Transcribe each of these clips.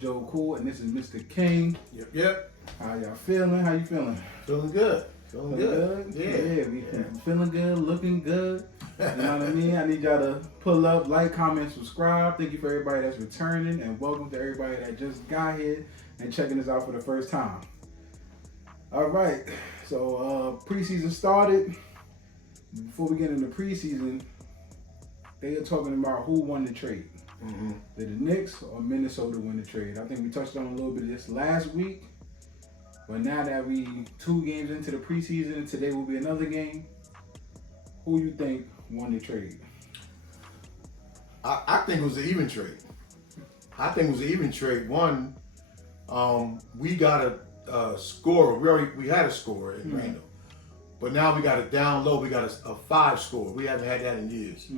Joe Cool, and this is Mr. King. Yep. How y'all feeling? How you feeling? Feeling good. Feeling good. Yeah, we feeling good, looking good. You know what I mean? I need y'all to pull up, like, comment, subscribe. Thank you for everybody that's returning, and welcome to everybody that just got here and checking us out for the first time. All right, so preseason started. Before we get into preseason, they are talking about who won the trade. Mm-hmm. Did the Knicks or Minnesota win the trade? I think we touched on a little bit of this last week. But now that we 2 games into the preseason, today will be another game. Who you think won the trade? I think it was an even trade. One, we got a scorer. We had a scorer in Randall, but now we got a down low. We got a 5 scorer. We haven't had that in years.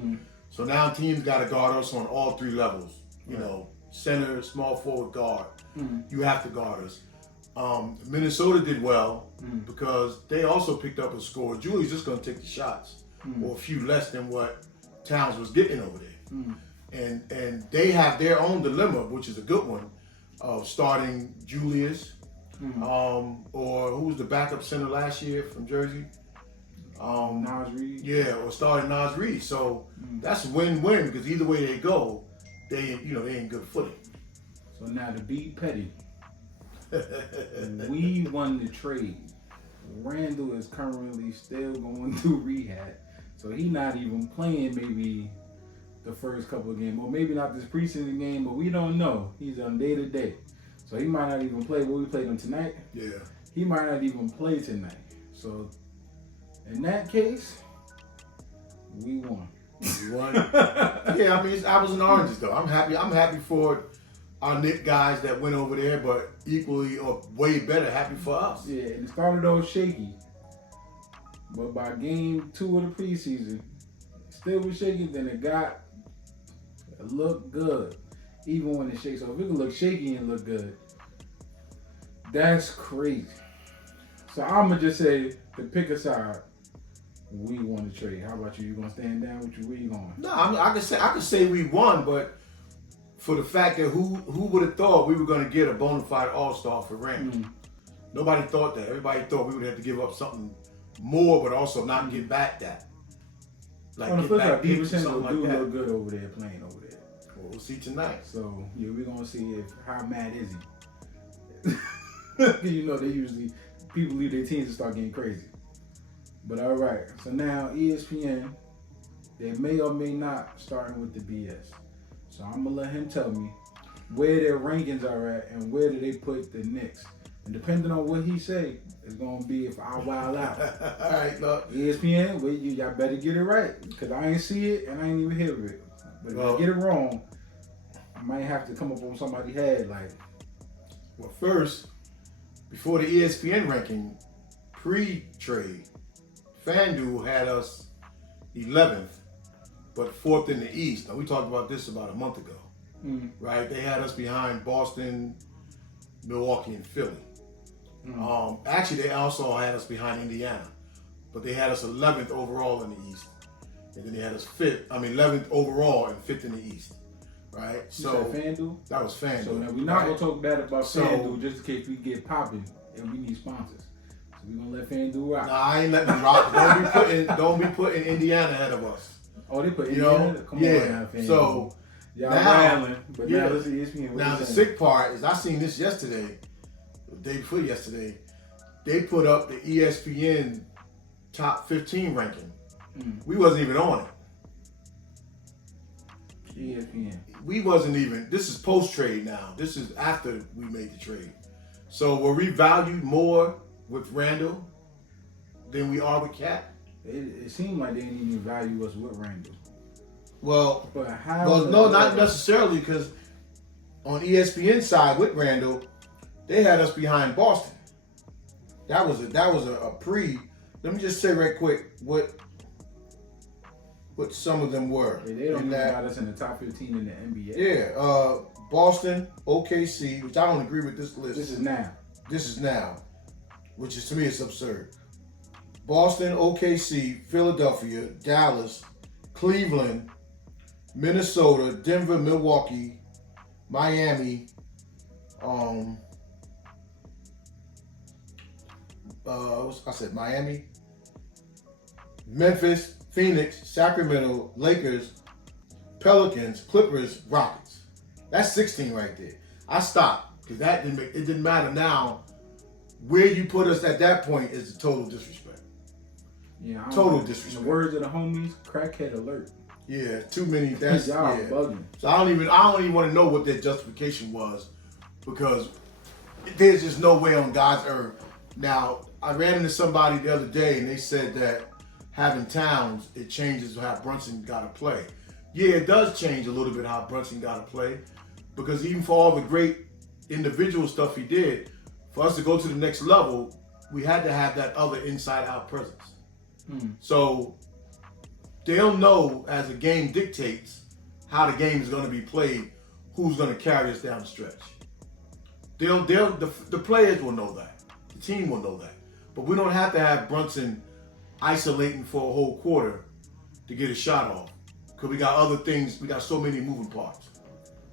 So now teams got to guard us on all 3 levels. You know, center, small forward, guard. You have to guard us. Minnesota did well because they also picked up a score. Julie's just going to take the shots, or a few less than what Towns was getting over there. And they have their own dilemma, which is a good one, of starting Julius, or who was the backup center last year from Jersey? Nas Reed. Yeah, or starting Nas Reed. So that's a win-win because either way they go, they in good footing. So now to be petty. We won the trade. Randall is currently still going through rehab, so he's not even playing maybe the first couple of games, or maybe not this preseason game, but we don't know. He's on day to day, so he might not even play. What we played him tonight? Yeah, he might not even play tonight. So in that case, we won. Yeah, I mean, it's apples and oranges though. I'm happy for our Knicks guys that went over there, but equally or way better, happy for us. Yeah, and it started off shaky, but by game 2 of the preseason, it still was shaky. Then it looked good, even when it shakes. So if it can look shaky and look good, that's crazy. So I'ma just say to pick a side, we won the trade. How about you? You gonna stand down with you? Where you going? No, I could say we won, but for the fact that who would have thought we were going to get a bona fide all-star for Randall? Nobody thought that. Everybody thought we would have to give up something more, but also not get back that. Like on the flip side, people something do like that. look good over there, playing over there. Well, we'll see tonight. So yeah, we're gonna see how mad is he. You know, they usually people leave their teams and start getting crazy. But all right, so now ESPN, they may or may not starting with the BS. So I'm gonna let him tell me where their rankings are at and where do they put the Knicks. And depending on what he say, it's gonna be if I wild out. All right, look. ESPN, y'all better get it right because I ain't see it and I ain't even hear of it. But if I get it wrong, I might have to come up on somebody's head like. Well, first, before the ESPN ranking, pre-trade, FanDuel had us 11th. But 4th in the East. Now, we talked about this about a month ago, right? They had us behind Boston, Milwaukee, and Philly. Actually, they also had us behind Indiana, but they had us 11th overall in the East, and then they had us 11th overall and 5th in the East, right? So FanDuel? That was FanDuel. So now we're not gonna talk bad about FanDuel just in case we get popping and we need sponsors. So we're gonna let FanDuel rock. Nah, I ain't letting them rock. Don't be putting Indiana ahead of us. Oh, they put Indiana? Come on now, FanDuel. So y'all rambling, but now let's see ESPN. Now the sick part is I seen this yesterday, the day before yesterday. They put up the ESPN top 15 ranking. We wasn't even on it. ESPN. We wasn't even. This is post trade now. This is after we made the trade. So were we valued more with Randall than we are with Cat? It seemed like they didn't even value us with Randall. Well, but no, not necessarily, because on ESPN side with Randall, they had us behind Boston. That was a pre. Let me just say right quick what some of them were. Yeah, they don't even got us in the top 15 in the NBA. Yeah, Boston, OKC, which I don't agree with this list. This is now, which is to me it's absurd. Boston, OKC, Philadelphia, Dallas, Cleveland, Minnesota, Denver, Milwaukee, Miami, I said Miami, Memphis, Phoenix, Sacramento, Lakers, Pelicans, Clippers, Rockets. That's 16 right there. I stopped because it didn't matter now. Where you put us at that point is the total disrespect. Yeah, total disrespect. In the words of the homies, crackhead alert. Yeah, too many. That's y'all bugging. So I don't even want to know what their justification was, because there's just no way on God's earth. Now, I ran into somebody the other day and they said that having Towns, it changes how Brunson got to play. Yeah, it does change a little bit how Brunson got to play, because even for all the great individual stuff he did, for us to go to the next level, we had to have that other inside-out presence. So they'll know as the game dictates how the game is going to be played, who's going to carry us down the stretch. The players will know that. The team will know that. But we don't have to have Brunson isolating for a whole quarter to get a shot off, because we got other things. We got so many moving parts.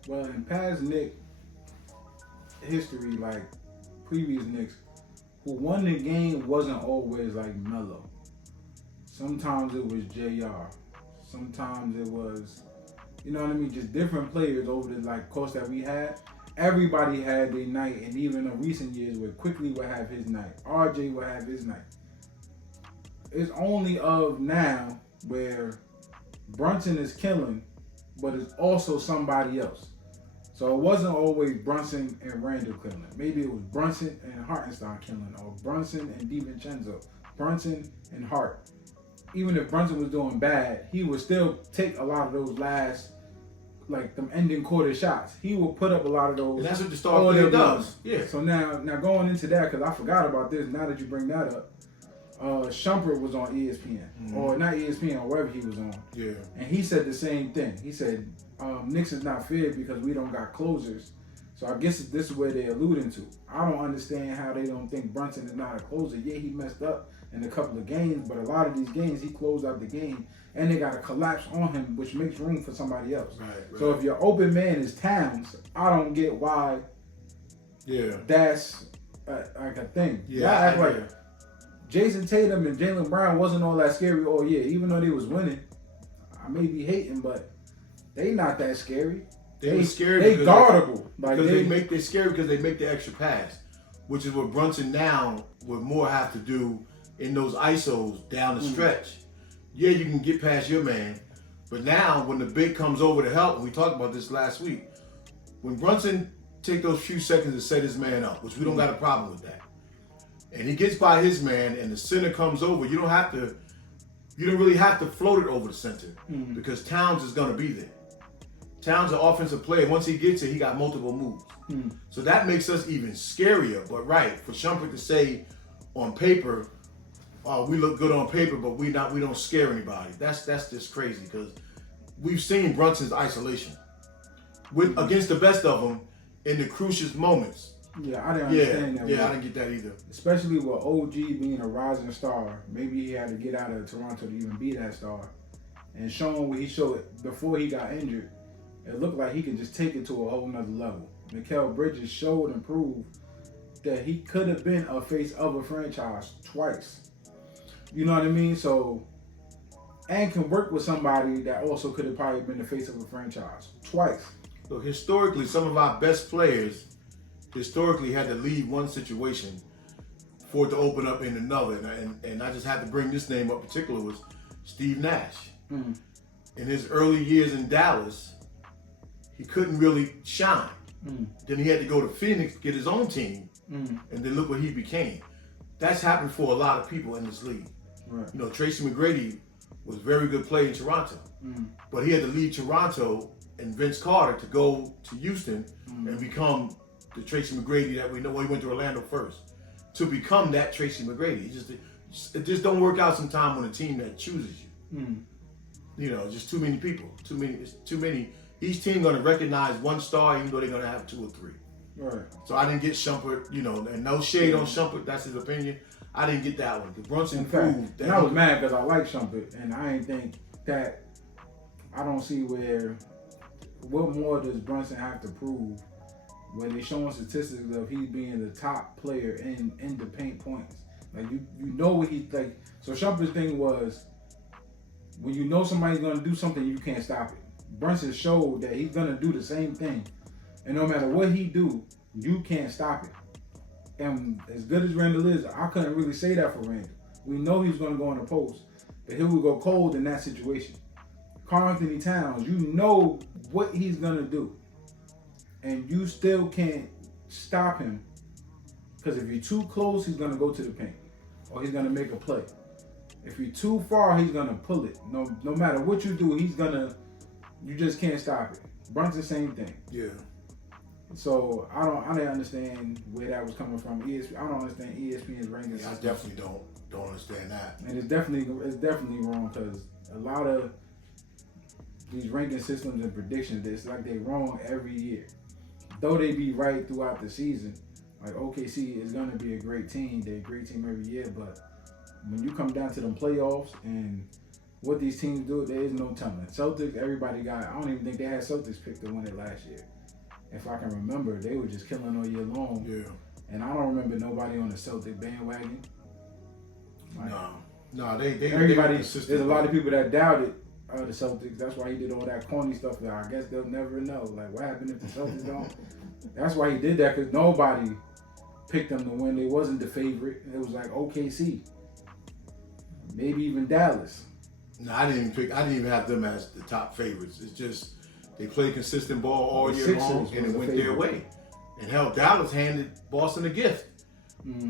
Well, in past Knicks history, like previous Knicks, who won the game wasn't always like Melo. Sometimes it was JR. Sometimes it was, you know what I mean, just different players over the course that we had. Everybody had their night, and even in recent years where Quickly would have his night, RJ would have his night. It's only of now where Brunson is killing, but it's also somebody else. So it wasn't always Brunson and Randall killing. Maybe it was Brunson and Hartenstein killing, or Brunson and DiVincenzo, Brunson and Hart. Even if Brunson was doing bad, he would still take a lot of those last, them ending quarter shots. He will put up a lot of those. And that's what the star player does. Yeah. So now going into that, because I forgot about this, now that you bring that up, Shumpert was on ESPN, or not ESPN, or wherever he was on. Yeah. And he said the same thing. He said, Knicks is not fair because we don't got closers. So I guess this is where they're alluding to. I don't understand how they don't think Brunson is not a closer. Yeah, he messed up in a couple of games, but a lot of these games, he closed out the game, and they got to collapse on him, which makes room for somebody else. Right. So if your open man is Towns, I don't get why that's a thing. Yeah, I act like Jason Tatum and Jaylen Brown wasn't all that scary all year, even though they was winning. I may be hating, but they not that scary. They scary. They guardable. They're scary because they make the extra pass, which is what Brunson now would more have to do in those ISOs down the stretch. Yeah, you can get past your man, but now when the big comes over to help, and we talked about this last week, when Brunson take those few seconds to set his man up, which we don't got a problem with that, and he gets by his man and the center comes over, you don't really have to float it over the center, because Towns is going to be there. Towns is an offensive player. Once he gets it, he got multiple moves. So that makes us even scarier. But for Shumpert to say on paper, we look good on paper, but we don't scare anybody. That's just crazy, because we've seen Brunson's isolation against the best of them in the crucial moments. Yeah, I didn't understand that. Yeah, I didn't get that either. Especially with OG being a rising star. Maybe he had to get out of Toronto to even be that star. And showing what he showed before he got injured, it looked like he could just take it to a whole nother level. Mikal Bridges showed and proved that he could have been a face of a franchise twice. You know what I mean? So, and can work with somebody that also could have probably been the face of a franchise twice. So historically, some of our best players had to leave one situation for it to open up in another. And I just had to bring this name up in particular, was Steve Nash. In his early years in Dallas, he couldn't really shine. Then he had to go to Phoenix, get his own team, and then look what he became. That's happened for a lot of people in this league. Right. You know, Tracy McGrady was a very good player in Toronto, but he had to leave Toronto and Vince Carter to go to Houston and become the Tracy McGrady that we know. Well, he went to Orlando first to become that Tracy McGrady. It just don't work out sometimes when a team that chooses you. You know, just too many people, too many. Each team going to recognize one star, even though they're going to have two or three. Right. So I didn't get Shumpert, and no shade on Shumpert. That's his opinion. I didn't get that one. Brunson proved that. And I was mad because I like Shumpert, and I didn't think that. I don't see what more does Brunson have to prove where they showing statistics of he being the top player in the paint points. Like you know what he like. So Shumpert's thing was, when you know somebody's gonna do something, you can't stop it. Brunson showed that he's gonna do the same thing, and no matter what he do, you can't stop it. And as good as Randall is, I couldn't really say that for Randall. We know he's gonna go in the post, but he would go cold in that situation. Karl Anthony Towns, you know what he's gonna do, and you still can't stop him, because if you're too close, he's gonna go to the paint, or he's gonna make a play. If you're too far, he's gonna pull it. No matter what you do, you just can't stop it. Brunson, same thing. Yeah. So I didn't understand where that was coming from. I don't understand ESPN's ranking Yeah, I system. definitely don't understand that. And it's definitely wrong, because a lot of these ranking systems and predictions, it's like they wrong every year. Though they be right throughout the season, like OKC is gonna be a great team. They're a great team every year, but when you come down to them playoffs and what these teams do, there is no telling. Celtics, everybody got. I don't even think they had Celtics picked to win it last year. If I can remember, they were just killing all year long. Yeah. And I don't remember nobody on the Celtic bandwagon. Like, No, they everybody. consistent. There's a lot of people that doubted the Celtics. That's why he did all that corny stuff. That I guess they'll never know. Like, what happened if the Celtics don't? That's why he did that, because nobody picked them to win. They wasn't the favorite. It was like OKC, maybe even Dallas. No, I didn't even have them as the top favorites. It's just they played consistent ball all The year Sixers long, was and it the went favorite. their way. And hell, Dallas handed Boston a gift.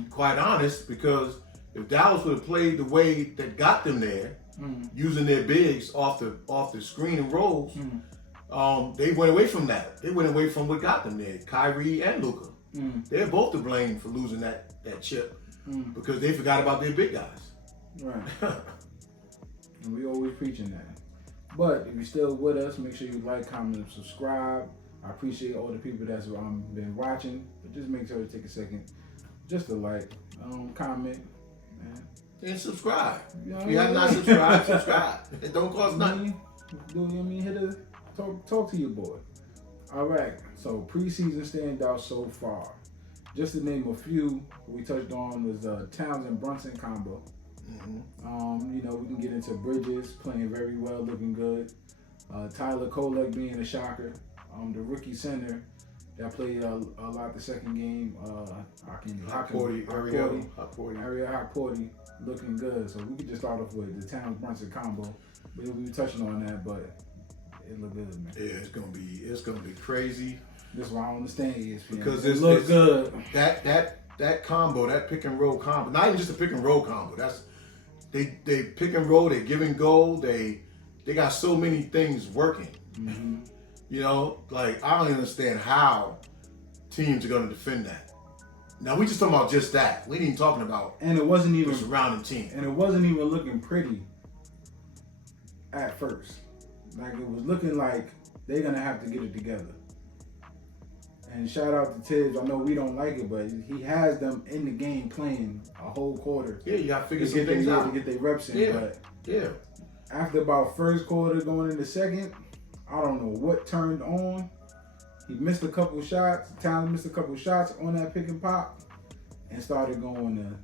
Quite honest, because if Dallas would have played the way that got them there, using their bigs off the screen and rolls, they went away from that. They went away from what got them there. Kyrie and Luka. They're both to blame for losing that chip because they forgot about their big guys. Right. And we always preaching that. But if you're still with us, make sure you like, comment, and subscribe. I appreciate all the people that's been watching. But just make sure to take a second just to like, comment, man. And subscribe. You know If you have not subscribed, subscribe. It don't cost nothing. Do you know what I mean? Hit a talk to your boy. All right. So preseason standouts so far. Just to name a few, we touched on was Towns and Brunson combo. You know, we can get into Bridges playing very well, looking good. Tyler Kolek being a shocker. The rookie center that played a lot the second game. Ariel Hotporty looking good. So we could just start off with the Towns Brunson combo. We were touching on that, but it looked good, man. Yeah, it's gonna be crazy. That's why I don't understand ESPN. Because it looks good. That combo, that pick and roll combo, not even just a pick and roll combo. That's they pick and roll, they give and go, they got so many things working. You know, like I don't even understand how teams are gonna defend that. Now we just talking about just that. We ain't even talking about and it wasn't even the surrounding team. And it wasn't even looking pretty at first. Like it was looking like they're gonna have to get it together. And shout out to Tibbs. I know we don't like it, but he has them in the game playing a whole quarter. Yeah, you gotta figure some things out to get their reps in. Yeah. But yeah. After about first quarter going into second, I don't know what turned on. He missed a couple shots. Towns missed a couple shots on that pick and pop, and started going to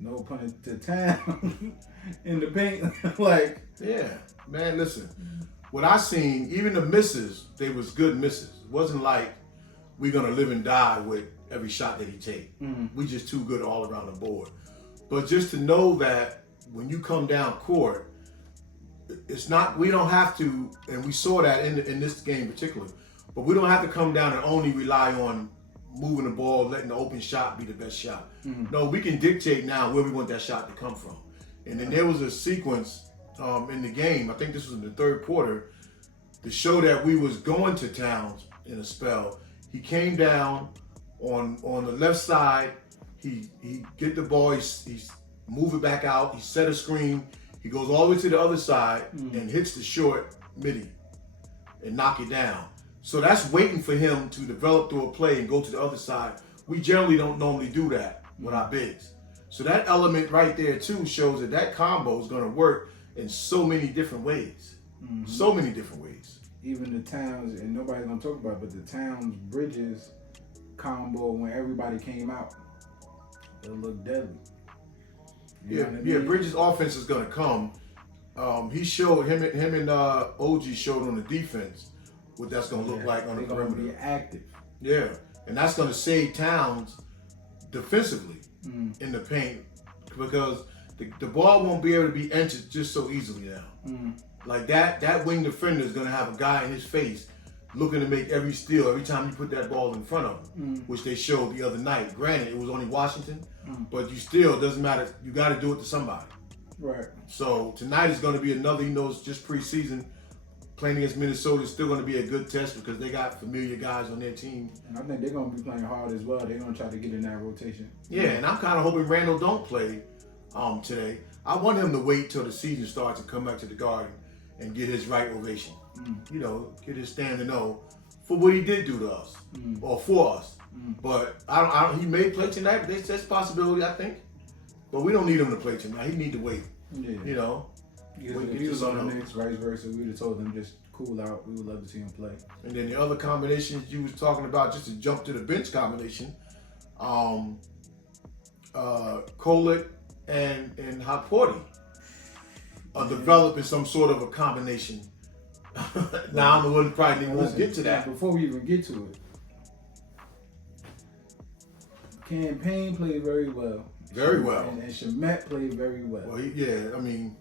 no pun to town in the paint. Like, yeah, man. Listen, what I seen, even the misses, they was good misses. It wasn't like we're gonna live and die with every shot that he take. We just too good all around the board. But just to know that when you come down court, it's not, we don't have to, and we saw that in this game in particular, but we don't have to come down and only rely on moving the ball, letting the open shot be the best shot. No, we can dictate now where we want that shot to come from. And then there was a sequence in the game, I think this was in the third quarter, to show that we was going to Towns in a spell. He came down on the left side, he get the ball, he's move it back out, he set a screen, he goes all the way to the other side and hits the short midi and knock it down. So that's waiting for him to develop through a play and go to the other side. We generally don't normally do that with our bigs. So that element right there too shows that combo is gonna work in so many different ways. So many different ways. Even the Towns, and nobody's gonna talk about it, but the Towns Bridges combo when everybody came out, it looked deadly. You Yeah, know what I yeah. mean? Bridges' offense is gonna come. He showed him and OG showed on the defense what that's gonna look like on the They're gonna perimeter. be active. Yeah, and that's gonna save Towns defensively in the paint because the ball won't be able to be entered just so easily now. Like that wing defender is gonna have a guy in his face looking to make every steal every time you put that ball in front of him, which they showed the other night. Granted, it was only Washington, but you still doesn't matter. You got to do it to somebody. Right. So tonight is going to be another. It's just preseason. Playing against Minnesota is still going to be a good test because they got familiar guys on their team. And I think they're going to be playing hard as well. They're going to try to get in that rotation. Yeah, and I'm kind of hoping Randall don't play today. I want him to wait till the season starts and come back to the Garden and get his right ovation. Get his standing O for what he did do to us or for us. But he may play tonight. That's a possibility, I think. But we don't need him to play tonight. He need to wait. Yeah. If he was on the Knicks, vice versa, we'd have told him just cool out. We would love to see him play. And then the other combinations you was talking about, just to jump to the bench combination, Kolek and Hotporty are developing some sort of a combination. Now I wouldn't probably won't get to that. Before we even get to it, Campaign played very well. Very well. And Shamet played very well. Well, I mean,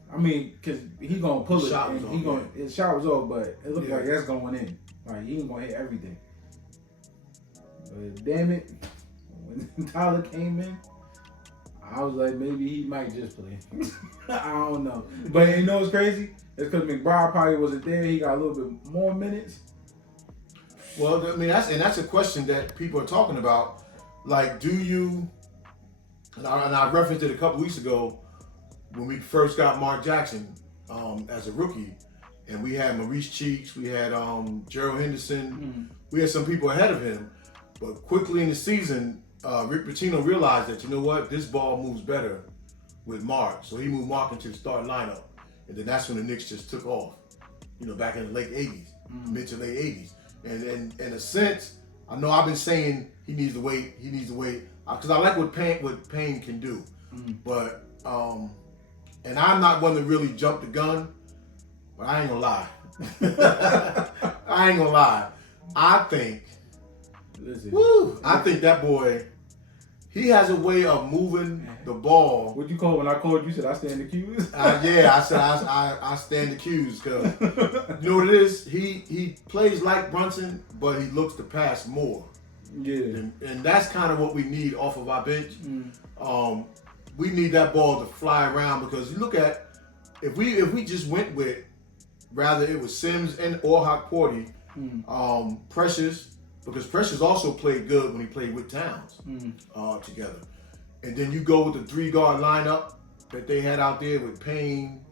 because he gonna pull it. Shot was And off, his shot was off, but it looked like that's going in. Like he ain't gonna hit everything. But damn it, when Tyler came in, I was like, maybe he might just play. I don't know. But you know what's crazy? It's because McBride probably wasn't there. He got a little bit more minutes. Well, I mean, that's a question that people are talking about. Like, do you? And I referenced it a couple weeks ago when we first got Mark Jackson as a rookie, and we had Maurice Cheeks, we had Gerald Henderson, we had some people ahead of him. But quickly in the season, Rick Pitino realized that, you know what, this ball moves better with Mark. So he moved Mark into the starting lineup. And then that's when the Knicks just took off, back in the late 80s, mid to late 80s. And in a sense, I know I've been saying he needs to wait, because I like what Payne can do. But, and I'm not one to really jump the gun, but I ain't gonna lie. I think, I think that boy, he has a way of moving the ball. What'd you call when I called you? You said I stand accused? Yeah, I said I stand accused because you know what it is? He plays like Brunson, but he looks to pass more. Yeah. And that's kind of what we need off of our bench. We need that ball to fly around because you look at if we just went with rather it was Sims or Hotporty, Precious, because Precious also played good when he played with Towns together. And then you go with the 3-guard lineup that they had out there with Payne,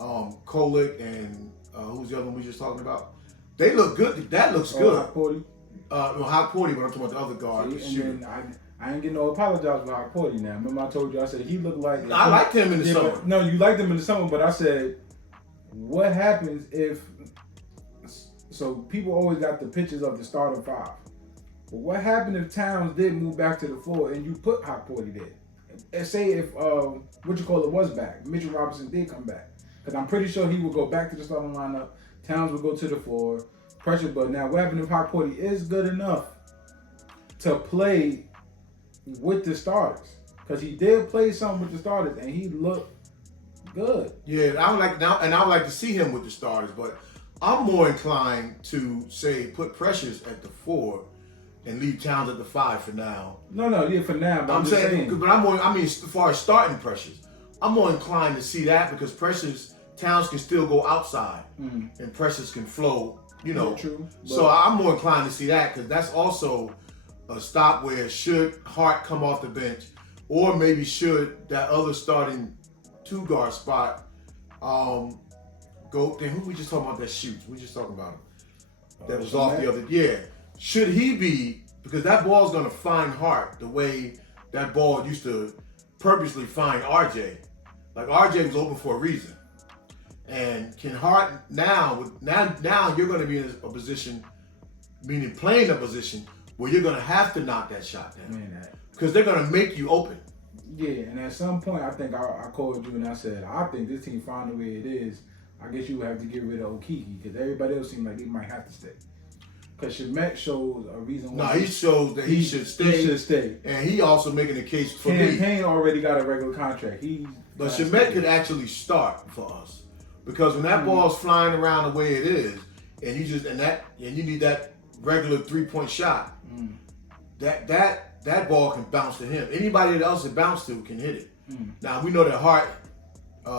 Kolek, and who's the other one we just talking about? They look good. That looks good. Hotporty. Hotporty, but I'm talking about the other guard. And then I ain't getting no apologize for Hotporty now. Remember I told you, I said he looked like... I liked him in the summer. No, you liked him in the summer, but I said, what happens if... So people always got the pictures of the starting 5. But what happened if Towns did move back to the floor and you put Hotporty there? And say if, was back. Mitchell Robinson did come back. Because I'm pretty sure he would go back to the starting lineup. Towns would go to the floor. Pressure, but now what happened if Hotporty is good enough to play with the starters? Because he did play some with the starters and he looked good. Yeah, I would like to see him with the starters, but I'm more inclined to say put Precious at the 4 and leave Towns at the 5 for now. For now. But I'm just saying. But as far as starting Precious, I'm more inclined to see that because Towns can still go outside and Precious can flow. True. So I'm more inclined to see that because that's also a stop where should Hart come off the bench, or maybe should that other starting 2-guard spot go? Then who we just talking about that shoots? We just talking about him. That was off the other. Yeah. Should he be, because that ball's gonna find Hart the way that ball used to purposely find RJ. Like RJ was open for a reason. And can Hart now you're going to be in a position, meaning playing a position where you're gonna have to knock that shot down Man, because they're gonna make you open. yeah, and at some point, I think I called you and I said, I think this team fine the way it is. I guess you would have to get rid of Okiki because everybody else seemed like they might have to stay. Because Shemet shows a reason No, why. he shows that he should stay. He should stay. And he also making a case for me. Campaign already got a regular contract. But Shemet could actually start for us because when that ball's flying around the way it is, and you need that regular 3-point shot, that ball can bounce to him. Anybody else it bounced to can hit it. Now we know that Hart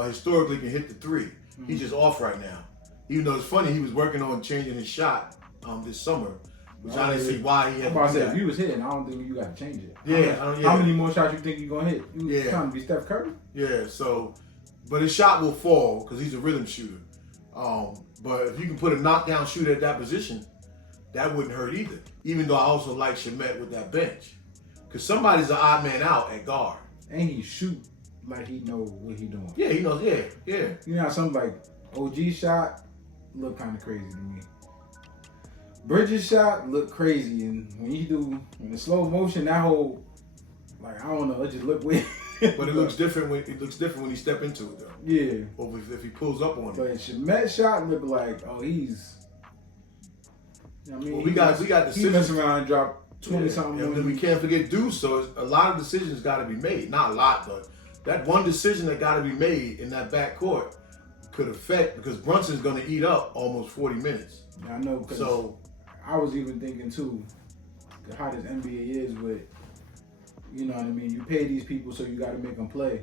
historically can hit the 3. He's just off right now. Even though it's funny, he was working on changing his shot this summer, which I didn't see why he had to do that. If you was hitting, I don't think you got to change it. Yeah, How many more shots you think you're going to hit? You trying to be Steph Curry? Yeah, so, but his shot will fall because he's a rhythm shooter. But if you can put a knockdown shooter at that position, that wouldn't hurt either. Even though I also like Shemet with that bench. Because somebody's an odd man out at guard. And he shoot like he know what he doing. Yeah, he knows, yeah. You know how something like OG shot look kind of crazy to me. Bridges shot look crazy, and when you do in the slow motion, that whole I don't know, it just look weird. But it looks different when he step into it though. Yeah. Or if he pulls up on it. But Shemet shot look like he's. I mean, well, we got decisions. He mess around and drop 20 something. And then we can't forget Deuce. So a lot of decisions got to be made. Not a lot, but that one decision that got to be made in that backcourt could affect because Brunson's going to eat up almost 40 minutes. Yeah, I know. So I was even thinking too, how this NBA is with, you know what I mean? You pay these people, so you got to make them play.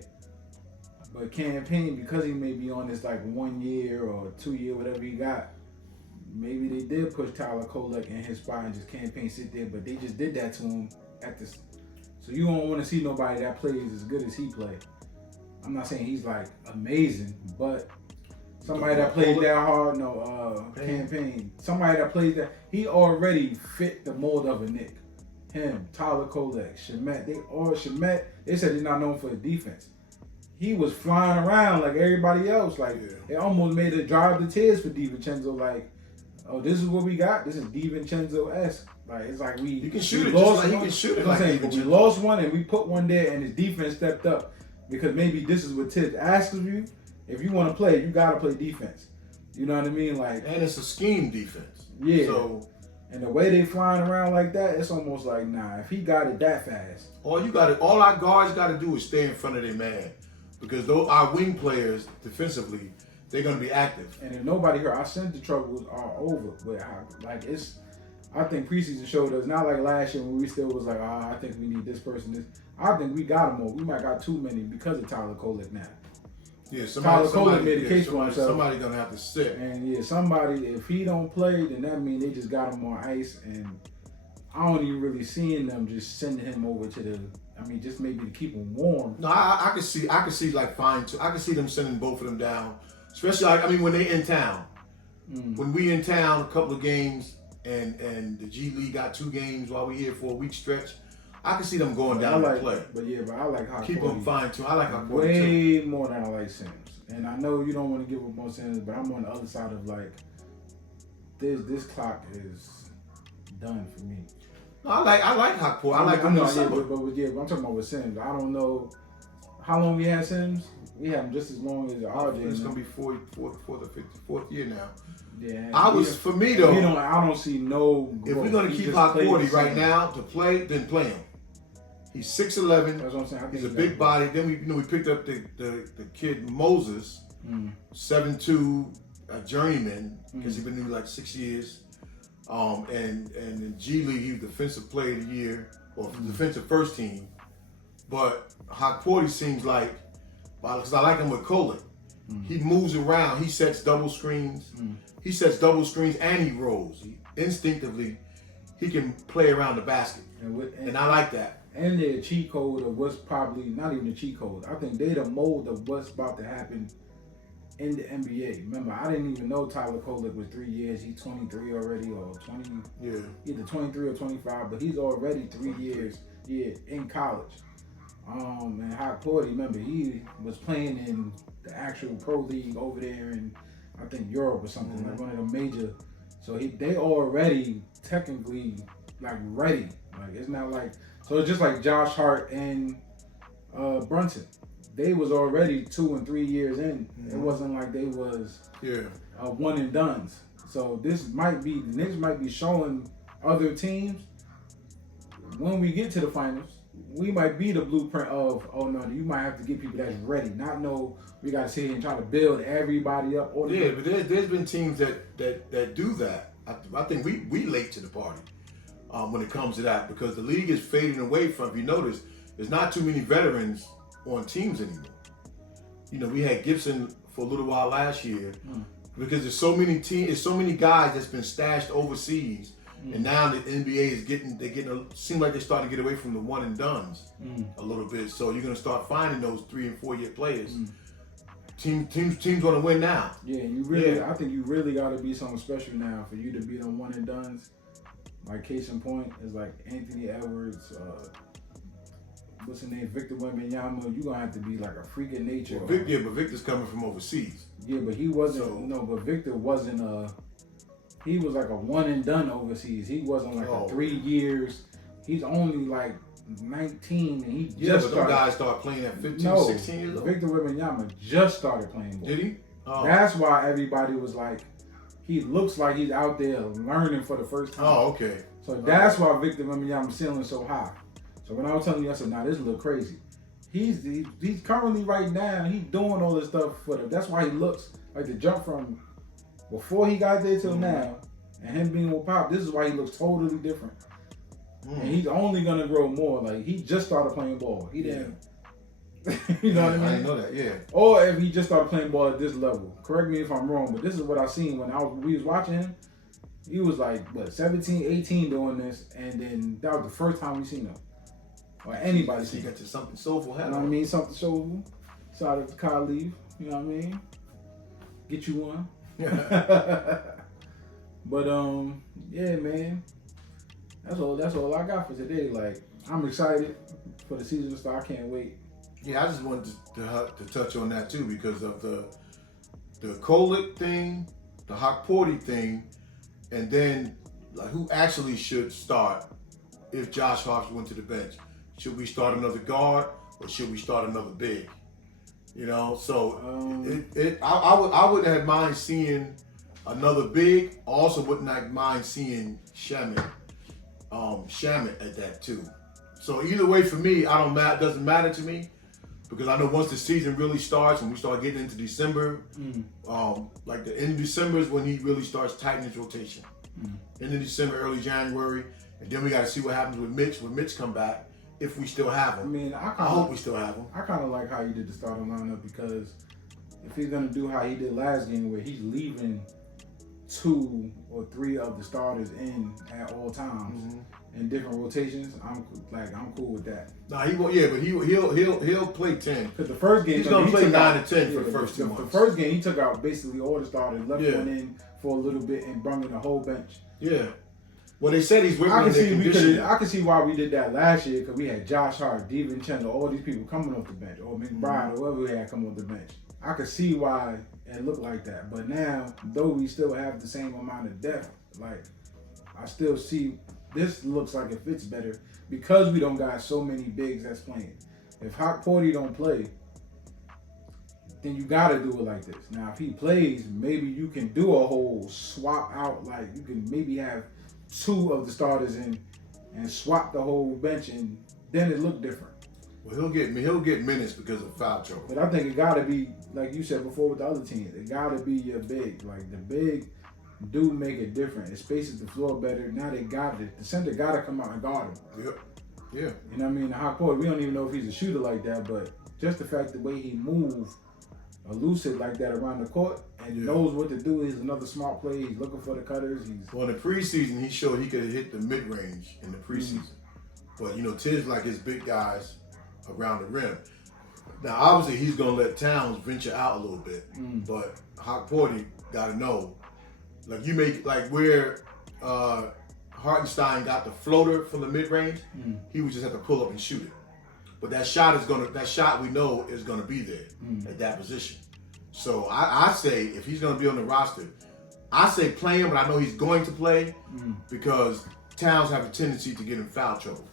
But Campaign, because he may be on this 1 year or 2 year, whatever he got, maybe they did push Tyler Kolek in his spot and just Campaign sit there, but they just did that to him at this. So you don't want to see nobody that plays as good as he played. I'm not saying he's amazing, but somebody that plays that hard, Campaign. Somebody that plays that, he already fit the mold of a Knick. Him, Tyler Kolek, Shemet, Shemet, they said he's not known for his defense. He was flying around like everybody else. It almost made it drive to tears for DiVincenzo. This is what we got. This is DiVincenzo-esque. It's like you can shoot it lost just like he can shoot it. But we lost one and we put one there and his defense stepped up because maybe this is what Tibbs asks of you. If you want to play, you gotta play defense. You know what I mean? And it's a scheme defense. Yeah. So, and the way they flying around like that, it's almost like if he got it that fast. All our guards got to do is stay in front of their man because our wing players defensively, they're gonna be active. And if nobody here, our center troubles are over. But I think preseason showed us not like last year when we still was I think we need this person. I think we got them all. We might got too many because of Tyler Kolek now. Yeah, Tyler Kolek made a case for himself. Somebody's gonna have to sit. And somebody, if he don't play, then that means they just got him on ice. And I don't even really seeing them just sending him over to just maybe to keep him warm. No, I could see fine too. I could see them sending both of them down, especially when they in town. When we in town, a couple of games, and the G League got 2 games while we here for a week stretch. I can see them going down and play. But I like Hot Keep them fine too. I like Hot way more than I like Sims. And I know you don't want to give up on Sims, but I'm on the other side of this clock is done for me. No, I like Hotpot. I like him in the summer. But I'm talking about with Sims. I don't know how long we had Sims. We had him just as long as RJ. It's gonna be fourth year now. Yeah. For me though. I don't see no growth. If we're gonna keep Hotpot right now to play, then play him. He's 6'11". That's what I'm saying. He's a big body. Then we picked up the kid Moses, 7'2", a journeyman because he's been in 6 years. And in G League, he was defensive player of the year or defensive first team. But Hotpot seems because I like him with Kolek. He moves around. He sets double screens. He sets double screens and he rolls. Instinctively, he can play around the basket. And I like that. And their cheat code of what's probably not even a cheat code. I think they the mold of what's about to happen in the NBA. Remember, I didn't even know Tyler Kolek was 3 years. He's 23 already, or 20. Yeah. Either 23 or 25, but he's already 3 years. Yeah, in college. And Hot Porty, remember, he was playing in the actual pro league over there in I think Europe or something, one of the major. So they already technically like ready. Like it's not like so. It's just like Josh Hart and Brunson. They was already 2 and 3 years in. It wasn't like they was one and dones. So this might be the Knicks might be showing other teams when we get to the finals. We might be the blueprint of, oh no, you might have to get people that's ready. Not know we got to sit here and try to build everybody up. But there's been teams that do that. I think we late to the party when it comes to that because the league is fading away from. If you notice, there's not too many veterans on teams anymore. You know, we had Gibson for a little while last year because there's so many guys that's been stashed overseas. And now the NBA is seem like they're starting to get away from the one and dones a little bit. So you're gonna start finding those 3 and 4 year players. Teams gonna win now. Yeah, I think you really gotta be something special now for you to be on one and dones. Like case in point is like Anthony Edwards, what's his name, Victor Wembanyama. You're gonna have to be like a freak of nature. Well, but Victor's coming from overseas. Yeah, but he wasn't. But Victor wasn't he was like a one and done overseas. He wasn't like a 3 years. He's only like 19 and he just started. Guys start playing at 15, 16 years old. Victor Wembanyama just started playing ball. Did he? Oh. That's why everybody was like, he looks like he's out there learning for the first time. Oh, okay. So that's why Victor Wembanyama's ceiling so high. So when I was telling you, I said, nah, this is a little crazy. He's currently right now, he's doing all this stuff for them. That's why he looks like the jump from before he got there till now, and him being with Pop, this is why he looks totally different. And he's only gonna grow more. Like he just started playing ball. He didn't. You know what I mean? I didn't know that. Yeah. Or if he just started playing ball at this level. Correct me if I'm wrong, but this is what I seen when we was watching him. He was like 17, 18 doing this, and then that was the first time we seen him or anybody seen him. him. Got to something soulful. You know what I mean? Something soulful. Shout out to Khalif. You know what I mean? Get you one. But yeah, man. That's all I got for today. Like, I'm excited for the season to start. I can't wait. Yeah, I just wanted to touch on that too because of the Kolek thing, the Hokporty thing, and then like who actually should start if Josh Hart went to the bench. Should we start another guard or should we start another big? You know, so I wouldn't have mind seeing another big. I also wouldn't mind seeing Shamit at that too. So either way for me, it doesn't matter to me because I know once the season really starts and we start getting into December, like the end of December is when he really starts tightening his rotation. End of December, early January, and then we got to see what happens with Mitch when Mitch come back. If we still have him. I mean, I hope we still have him. I kind of like how he did the starting lineup because if he's gonna do how he did last game, where he's leaving 2 or 3 of the starters in at all times in different rotations, I'm cool with that. Nah, he won't. Yeah, but he'll play 10. Because the first game he's gonna play 9 and 10 for the first 2 months. The first game he took out basically all the starters, left one in for a little bit, and brought in the whole bench. Yeah. Well, they said he's working on their conditioning. I can see why we did that last year because we had Josh Hart, DiVincenzo, all these people coming off the bench, or McBride, or whoever we had come off the bench. I could see why it looked like that. But now, though we still have the same amount of depth, like I still see this looks like it fits better because we don't got so many bigs that's playing. If Hokporty don't play, then you gotta do it like this. Now, if he plays, maybe you can do a whole swap out. Like you can maybe have 2 of the starters in and swap the whole bench, and then it look different. Well, he'll get minutes because of foul trouble. But I think it gotta be like you said before with the other teams. It gotta be your big. Like the big do make it different. It spaces the floor better. Now they got it. The center gotta come out and guard him. Yep. Yeah. You know what I mean? The Hokporty, we don't even know if he's a shooter like that, but just the fact the way he moves elusive like that around the court and knows what to do is another smart play. He's looking for the cutters. Well, in the preseason, he showed he could hit the mid-range in the preseason. But, Tibbs like his big guys around the rim. Now, obviously, he's going to let Towns venture out a little bit. But Hokporty got to know. Like, you make, like where Hartenstein got the floater from the mid-range, he would just have to pull up and shoot it. But that shot we know is gonna be there at that position. So I say if he's gonna be on the roster, I say play him, but I know he's going to play because Towns have a tendency to get in foul trouble,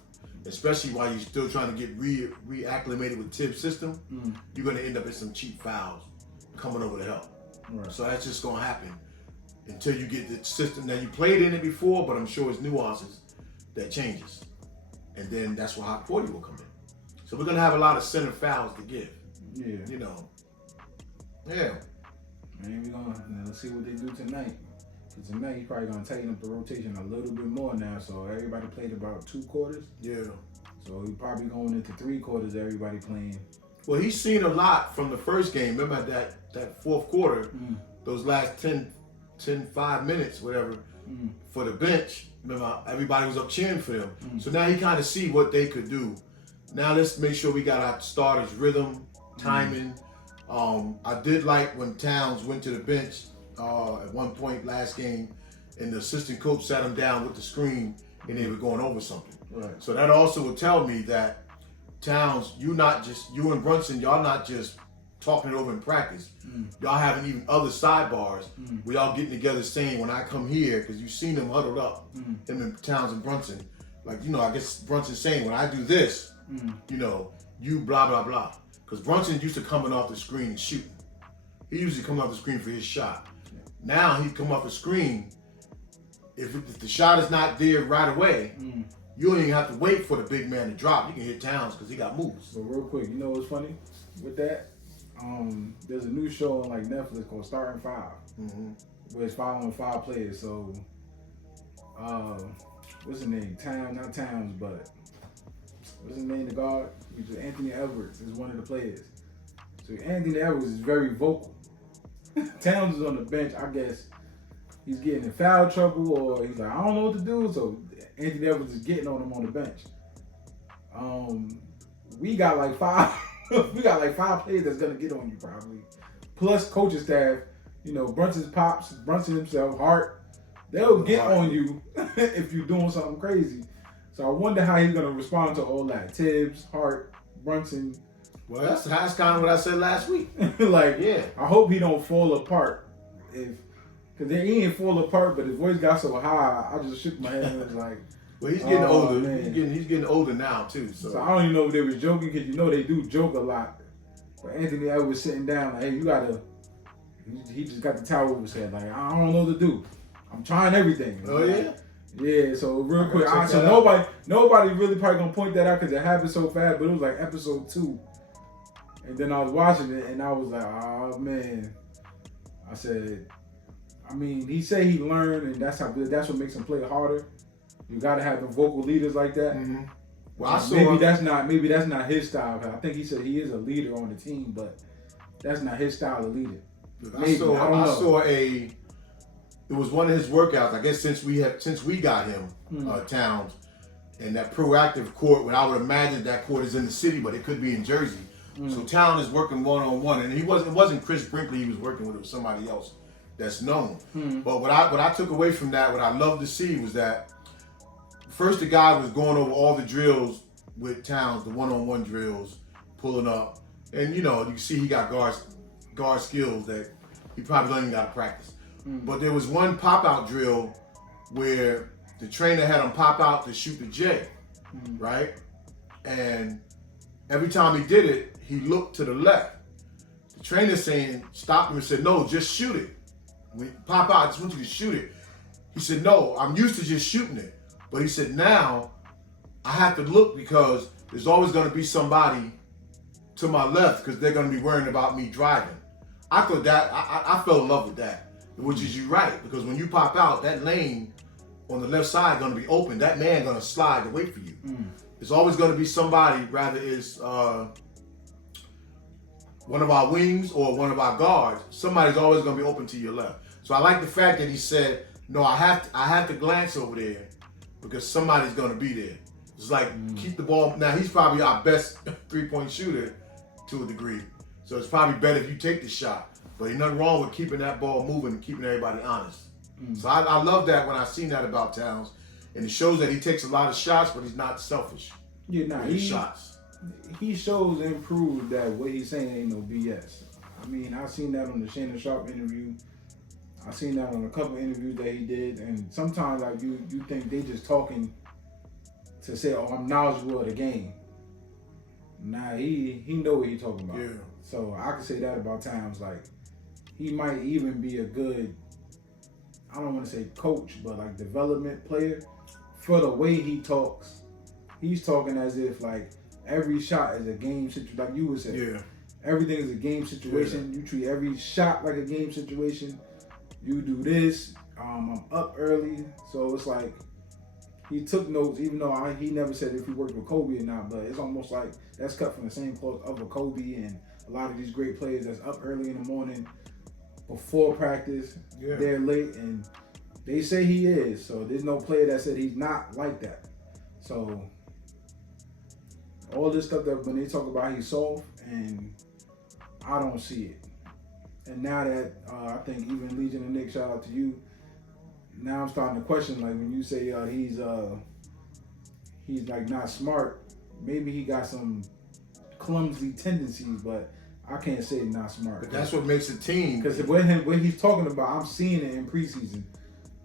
especially while you're still trying to get reacclimated with Tibbs' system. You're going to end up in some cheap fouls coming over to help. Right. So that's just going to happen until you get the system. Now, you played in it before, but I'm sure it's nuances that changes. And then that's where Hot 40 will come in. So we're going to have a lot of center fouls to give. Yeah. You know. Yeah. Man, we're going to see what they do tonight. Because tonight he's probably going to tighten up the rotation a little bit more now. So everybody played about 2 quarters. Yeah. So he's probably going into 3 quarters, everybody playing. Well, he's seen a lot from the first game. Remember that fourth quarter, those last 5 minutes, whatever, for the bench. Remember, everybody was up cheering for them. So now he kind of see what they could do. Now let's make sure we got our starters' rhythm, timing. I did like when Towns went to the bench at one point last game, and the assistant coach sat him down with the screen, and they were going over something. Right. So that also would tell me that Towns, you and Brunson, y'all not just talking it over in practice. Y'all having even other sidebars where y'all getting together saying, when I come here, because you've seen them huddled up, him and Towns and Brunson, like, I guess Brunson saying, when I do this, you blah, blah, blah. Because Brunson used to coming off the screen and shooting. He usually come off the screen for his shot. Now he come off the screen. If the shot is not there right away, you don't even have to wait for the big man to drop. You can hit Towns because he got moves. But real quick, you know what's funny with that? There's a new show on like Netflix called Starting 5, where it's following 5 players. So, what's his name? Not Towns, but what's his name? The guard, Anthony Edwards is one of the players. So Anthony Edwards is very vocal. Towns is on the bench. I guess he's getting in foul trouble, or he's like, I don't know what to do. So Anthony Edwards is getting on him on the bench. We got like 5. We got like 5 players that's gonna get on you probably. Plus coaching staff, Brunson's pops, Brunson himself, Hart, they'll get on you if you're doing something crazy. So I wonder how he's gonna respond to all that. Tibbs, Hart, Brunson. Well, that's kind of what I said last week. I hope he don't fall apart. Because he ain't fall apart, but his voice got so high, I just shook my head and was like, well, he's getting older. Man. He's getting older now too. So I don't even know if they was joking, because they do joke a lot. But Anthony Edwards was sitting down like, hey, you gotta. He just got the towel over his head like, I don't know what to do. I'm trying everything. Oh yeah. Yeah. So real quick, so nobody really probably gonna point that out because it happened so fast. But it was like episode 2, and then I was watching it and I was like, oh man. I said, he said he learned, and that's what makes him play harder. You gotta have the vocal leaders like that. Well, maybe that's not his style. I think he said he is a leader on the team, but that's not his style of leader. I saw it was one of his workouts. I guess since we got him, Towns, and that proactive court. When I would imagine that court is in the city, but it could be in Jersey. So Towns is working 1-on-1, and it wasn't Chris Brinkley he was working with. It was somebody else that's known. But what I took away from that, what I loved to see was that. First, the guy was going over all the drills with Towns, the 1-on-1 drills, pulling up. And, you can see he got guard skills that he probably don't even got to practice. But there was one pop-out drill where the trainer had him pop out to shoot the J, right? And every time he did it, he looked to the left. The trainer stopped him and said, no, just shoot it. When you pop out, I just want you to shoot it. He said, no, I'm used to just shooting it. But he said, now I have to look because there's always going to be somebody to my left because they're going to be worrying about me driving. I thought that, I fell in love with that, which is you're right. Because when you pop out, that lane on the left side going to be open. That man going to slide to wait for you. There's always going to be somebody, rather it's one of our wings or one of our guards. Somebody's always going to be open to your left. So I like the fact that he said, no, I have to glance over there. Because somebody's going to be there. It's like, keep the ball. Now, he's probably our best 3-point shooter to a degree. So it's probably better if you take the shot. But there's nothing wrong with keeping that ball moving and keeping everybody honest. So I love that when I seen that about Towns. And it shows that he takes a lot of shots, but he's not selfish. Yeah, shots. He shows and proves that what he's saying ain't no BS. I seen that on the Shannon Sharp interview. I seen that on a couple of interviews that he did, and sometimes like you think they just talking to say, "Oh, I'm knowledgeable of the game." Nah, he know what he talking about. Yeah. So I can say that about Towns. Like he might even be a good, I don't want to say coach, but like development player for the way he talks. He's talking as if like every shot is a game situation, like you would say. Yeah. Everything is a game situation. Yeah. You treat every shot like a game situation. You do this. I'm up early, so it's like he took notes, even though he never said if he worked with Kobe or not. But it's almost like that's cut from the same cloth of a Kobe and a lot of these great players that's up early in the morning before practice. Yeah. They're late, and they say he is. So there's no player that said he's not like that. So all this stuff that when they talk about he's soft, and I don't see it. And now that I think even Legion and Nick, shout out to you. Now I'm starting to question, like when you say he's like not smart. Maybe he got some clumsy tendencies, but I can't say he's not smart. But that's what makes a team. Because when he's talking about, I'm seeing it in preseason,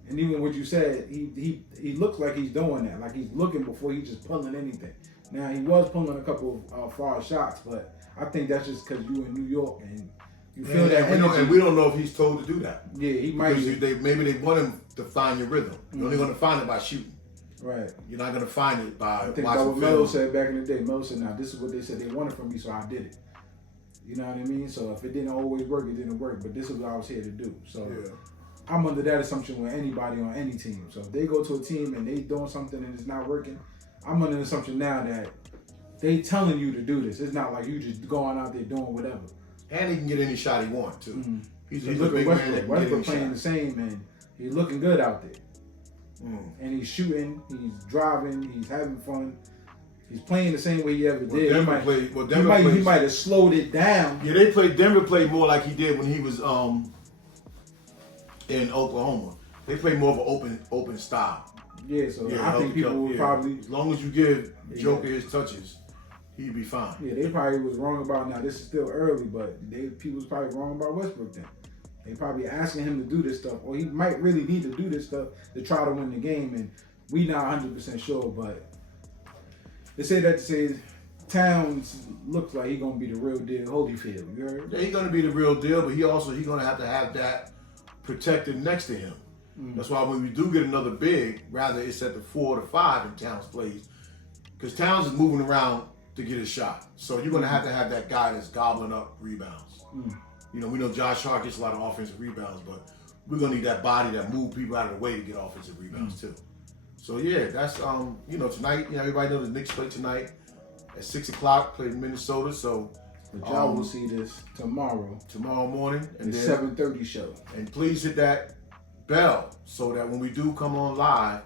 and even what you said, he looks like he's doing that, like he's looking before he's just pulling anything. Now he was pulling a couple of far shots, but I think that's just because you in New York and you feel that energy. And we don't know if he's told to do that. Yeah, he might. Because maybe they want him to find your rhythm. You're only going to find it by shooting. Right. You're not going to find it by I think watching that's what Melo said back in the day. Melo said, "Now this is what they said they wanted from me, so I did it." You know what I mean? So if it didn't always work, it didn't work. But this is what I was here to do. So yeah. I'm under that assumption with anybody on any team. So if they go to a team and they doing something and it's not working, I'm under the assumption now that they telling you to do this. It's not like you just going out there doing whatever. And he can get any shot he wants too. Mm-hmm. He's a big man that can get any playing shot. The same, and he's looking good out there. And he's shooting, he's driving, he's having fun. He's playing the same way he ever did. He might have slowed it down. Yeah, Denver played more like he did when he was in Oklahoma. They play more of an open style. Yeah, so I think people would probably, as long as you give Joker his touches, he'd be fine. Yeah, they probably was wrong about, now this is still early, but people was probably wrong about Westbrook then. They probably asking him to do this stuff, or he might really need to do this stuff to try to win the game, and we not 100% sure, but they say that to say Towns looks like he gonna be the real deal Holyfield. You heard? Yeah, he's gonna be the real deal, but he's gonna have to have that protected next to him. That's why when we do get another big, rather it's at the 4 or the 5 in Towns plays, because Towns is moving around to get his shot. So you're gonna have to have that guy that's gobbling up rebounds. You know, we know Josh Hart gets a lot of offensive rebounds, but we're gonna need that body that move people out of the way to get offensive rebounds too. So yeah, that's tonight. Everybody knows the Knicks play tonight at 6:00. Play in Minnesota. So but y'all will see this tomorrow morning, and the 7:30 show. And please hit that bell so that when we do come on live,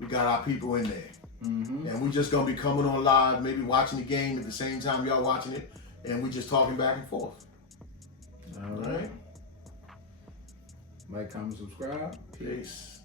we got our people in there. And we're just gonna be coming on live, maybe watching the game at the same time y'all watching it, and we just talking back and forth. All right. Like, comment, subscribe. Peace.